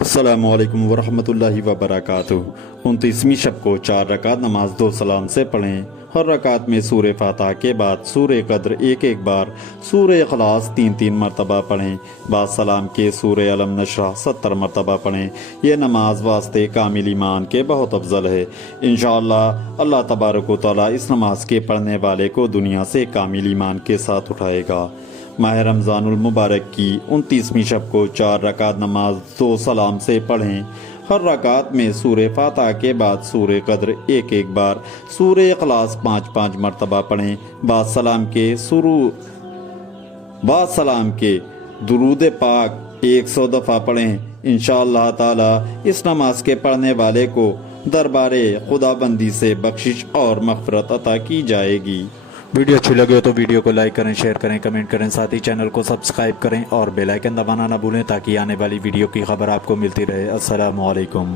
السلام علیکم ورحمۃ اللہ وبرکاتہ۔ 29ویں شب کو 4 رکعت نماز 2 سلام سے پڑھیں۔ ہر رکعت میں سورہ فاتحہ کے بعد سورہ قدر ایک بار، سورہ اخلاص 3 مرتبہ پڑھیں۔ بعد سلام کے سورہ علم نشرح 70 مرتبہ پڑھیں۔ یہ نماز واسطے کامل ایمان کے بہت افضل ہے۔ انشاءاللہ اللہ تبارک و تعالیٰ اس نماز کے پڑھنے والے کو دنیا سے کامل ایمان کے ساتھ اٹھائے گا۔ ماہ رمضان المبارک کی 29ویں شب کو 4 رکعت نماز 2 سلام سے پڑھیں۔ ہر رکعت میں سورہ فاتحہ کے بعد سورہ قدر ایک بار، سورہ اخلاص 5 مرتبہ پڑھیں۔ بعد سلام کے درود پاک 100 دفعہ پڑھیں۔ انشاءاللہ تعالی اس نماز کے پڑھنے والے کو دربار خدا بندی سے بخشش اور مغفرت عطا کی جائے گی۔ ویڈیو اچھی لگے ہو تو ویڈیو کو لائک کریں، شیئر کریں، کمنٹ کریں، ساتھ ہی چینل کو سبسکرائب کریں اور بیل آئیکن دبانا نہ بھولیں تاکہ آنے والی ویڈیو کی خبر آپ کو ملتی رہے۔ السلام علیکم۔